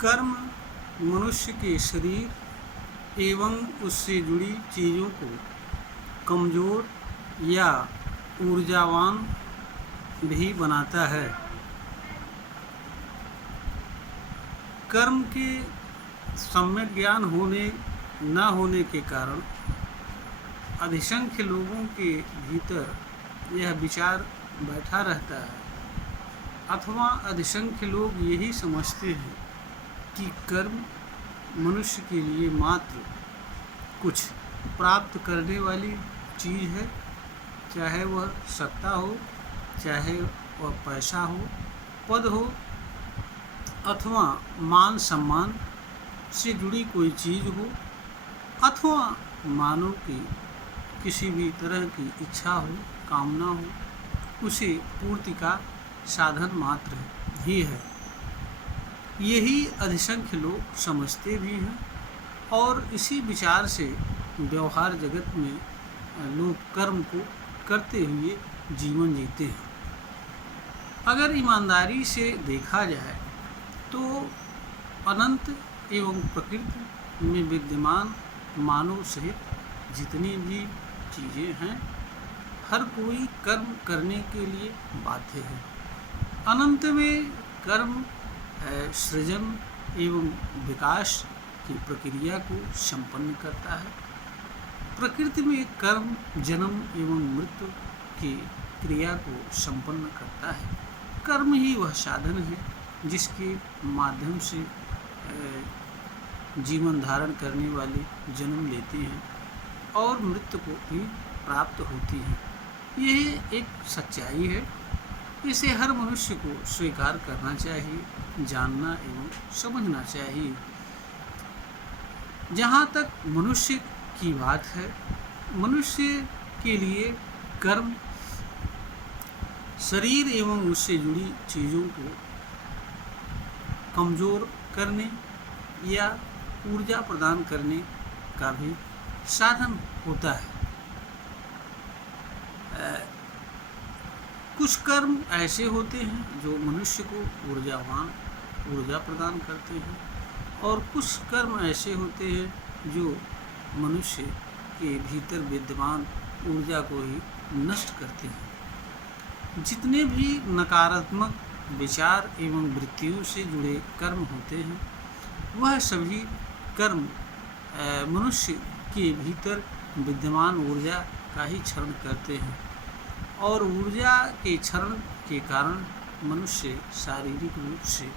कर्म मनुष्य के शरीर एवं उससे जुड़ी चीज़ों को कमज़ोर या ऊर्जावान भी बनाता है। कर्म के सम्यक ज्ञान होने न होने के कारण अधिसंख्य लोगों के भीतर यह विचार बैठा रहता है अथवा अधिसंख्य लोग यही समझते हैं कि कर्म मनुष्य के लिए मात्र कुछ प्राप्त करने वाली चीज़ है, चाहे वह सत्ता हो, चाहे वह पैसा हो, पद हो अथवा मान सम्मान से जुड़ी कोई चीज़ हो अथवा मानव की किसी भी तरह की इच्छा हो, कामना हो, उसे पूर्ति का साधन मात्र ही है। यही अधिसंख्य लोग समझते भी हैं और इसी विचार से व्यवहार जगत में लोग कर्म को करते हुए जीवन जीते हैं। अगर ईमानदारी से देखा जाए तो अनंत एवं प्रकृति में विद्यमान मानव सहित जितनी भी चीज़ें हैं, हर कोई कर्म करने के लिए बाध्य है। अनंत में कर्म सृजन एवं विकास की प्रक्रिया को संपन्न करता है। प्रकृति में कर्म जन्म एवं मृत्यु की क्रिया को संपन्न करता है। कर्म ही वह साधन है जिसके माध्यम से जीवन धारण करने वाले जन्म लेते हैं और मृत्यु को भी प्राप्त होती है। यह एक सच्चाई है, इसे हर मनुष्य को स्वीकार करना चाहिए, जानना एवं समझना चाहिए। जहाँ तक मनुष्य की बात है, मनुष्य के लिए कर्म शरीर एवं उससे जुड़ी चीज़ों को कमज़ोर करने या ऊर्जा प्रदान करने का भी साधन होता है। कुछ कर्म ऐसे होते हैं जो मनुष्य को ऊर्जा प्रदान करते हैं और कुछ कर्म ऐसे होते हैं जो मनुष्य के भीतर विद्यमान ऊर्जा को ही नष्ट करते हैं। जितने भी नकारात्मक विचार एवं वृत्तियों से जुड़े कर्म होते हैं, वह सभी कर्म मनुष्य के भीतर विद्यमान ऊर्जा का ही क्षरण करते हैं और ऊर्जा के क्षरण के कारण मनुष्य शारीरिक रूप से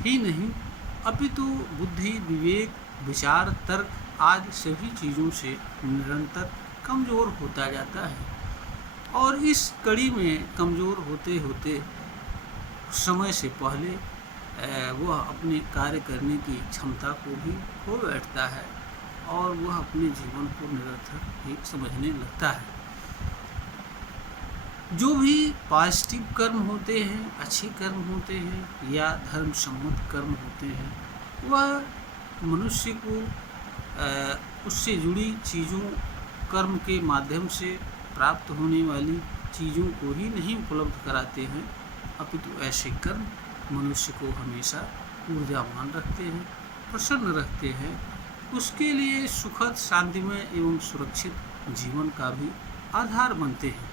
ही नहीं अपितु बुद्धि, विवेक, विचार, तर्क आदि सभी चीज़ों से निरंतर कमज़ोर होता जाता है और इस कड़ी में कमज़ोर होते होते समय से पहले वह अपने कार्य करने की क्षमता को भी खो बैठता है और वह अपने जीवन को निरर्थक ही समझने लगता है। जो भी पॉजिटिव कर्म होते हैं, अच्छे कर्म होते हैं या धर्म सम्मत कर्म होते हैं, वह मनुष्य को उससे जुड़ी चीज़ों कर्म के माध्यम से प्राप्त होने वाली चीज़ों को ही नहीं उपलब्ध कराते हैं अपितु ऐसे कर्म मनुष्य को हमेशा ऊर्जावान रखते हैं, प्रसन्न रखते हैं, उसके लिए सुखद, शांतिमय एवं सुरक्षित जीवन का भी आधार बनते हैं।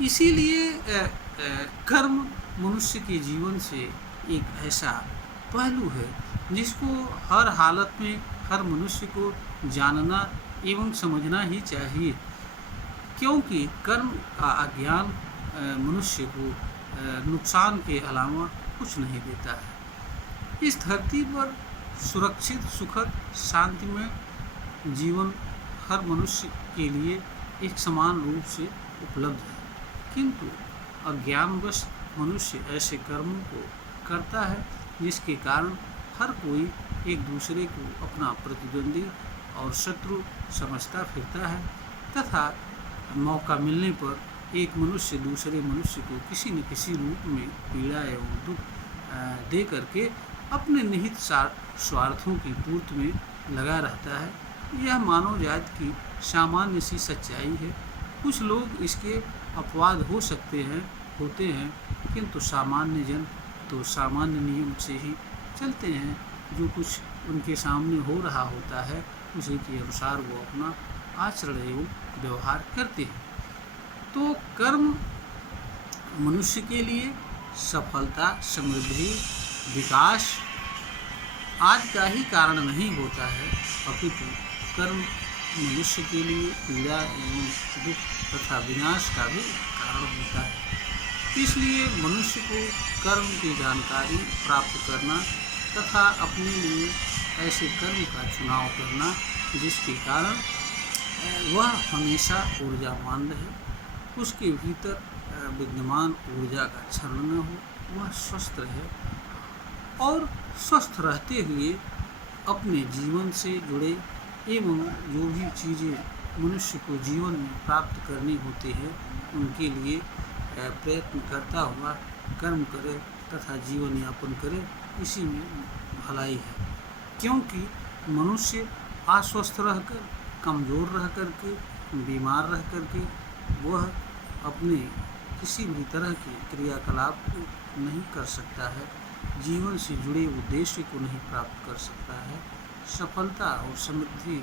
इसीलिए कर्म मनुष्य के जीवन से एक ऐसा पहलू है जिसको हर हालत में हर मनुष्य को जानना एवं समझना ही चाहिए, क्योंकि कर्म का अज्ञान मनुष्य को नुकसान के अलावा कुछ नहीं देता है। इस धरती पर सुरक्षित, सुखद, शांतिमय जीवन हर मनुष्य के लिए एक समान रूप से उपलब्ध है, किंतु अज्ञानवश मनुष्य ऐसे कर्मों को करता है जिसके कारण हर कोई एक दूसरे को अपना प्रतिद्वंदी और शत्रु समझता फिरता है तथा मौका मिलने पर एक मनुष्य दूसरे मनुष्य को किसी न किसी रूप में पीड़ा एवं दुख दे करके अपने निहित स्वार्थों की पूर्ति में लगा रहता है। यह मानव जाति की सामान्य सी सच्चाई है। कुछ लोग इसके अपवाद हो सकते हैं, होते हैं, किंतु सामान्य जन तो सामान्य नियम से ही चलते हैं जो कुछ उनके सामने हो रहा होता है उसी के अनुसार वो अपना आचरण एवं व्यवहार करते हैं। तो कर्म मनुष्य के लिए सफलता, समृद्धि, विकास आदि का ही कारण नहीं होता है, अपितु कर्म मनुष्य के लिए पीड़ा एवं दुख तथा विनाश का भी कारण होता है। इसलिए मनुष्य को कर्म की जानकारी प्राप्त करना तथा अपने लिए ऐसे कर्म का चुनाव करना जिसके कारण वह हमेशा ऊर्जावान रहे, उसके भीतर विद्यमान ऊर्जा का क्षरण न हो, वह स्वस्थ रहे और स्वस्थ रहते हुए अपने जीवन से जुड़े एवं जो भी चीज़ें मनुष्य को जीवन में प्राप्त करनी होती है उनके लिए प्रयत्न करता हुआ कर्म करे तथा जीवन यापन करे, इसी में भलाई है। क्योंकि मनुष्य अस्वस्थ रहकर, कमज़ोर रह कर के, बीमार रह कर के वह अपने किसी भी तरह के क्रियाकलाप को नहीं कर सकता है, जीवन से जुड़े उद्देश्य को नहीं प्राप्त कर सकता है, सफलता और समृद्धि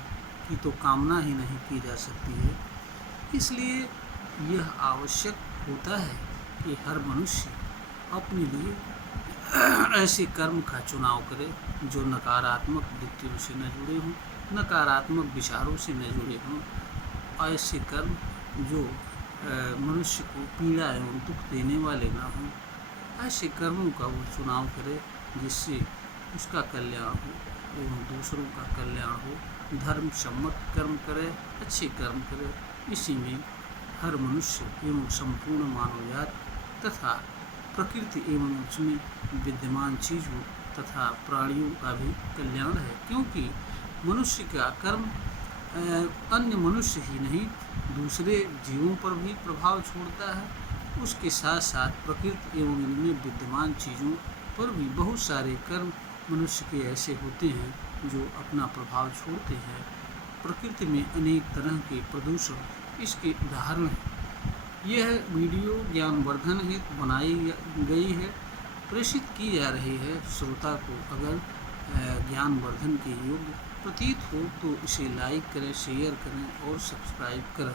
की तो कामना ही नहीं की जा सकती है। इसलिए यह आवश्यक होता है कि हर मनुष्य अपने लिए ऐसे कर्म का चुनाव करे जो नकारात्मक वृत्तियों से न जुड़े हों, नकारात्मक विचारों से न जुड़े हों, ऐसे कर्म जो मनुष्य को पीड़ा एवं दुख देने वाले न हों, ऐसे कर्मों का वो चुनाव करे जिससे उसका कल्याण हो एवं दूसरों का कल्याण हो। धर्म सम्मत कर्म करे, अच्छे कर्म करे, इसी में हर मनुष्य एवं संपूर्ण मानवजात तथा प्रकृति एवं उसमें विद्यमान चीज़ों तथा प्राणियों का भी कल्याण है। क्योंकि मनुष्य का कर्म अन्य मनुष्य ही नहीं दूसरे जीवों पर भी प्रभाव छोड़ता है, उसके साथ साथ प्रकृति एवं इनमें विद्यमान चीज़ों पर भी बहुत सारे कर्म मनुष्य के ऐसे होते हैं जो अपना प्रभाव छोड़ते हैं। प्रकृति में अनेक तरह के प्रदूषण इसके उदाहरण हैं। यह वीडियो ज्ञानवर्धन हेतु बनाई गई है, प्रेषित की जा रही है। श्रोता को अगर ज्ञानवर्धन के योग्य प्रतीत हो तो इसे लाइक करें, शेयर करें और सब्सक्राइब करें।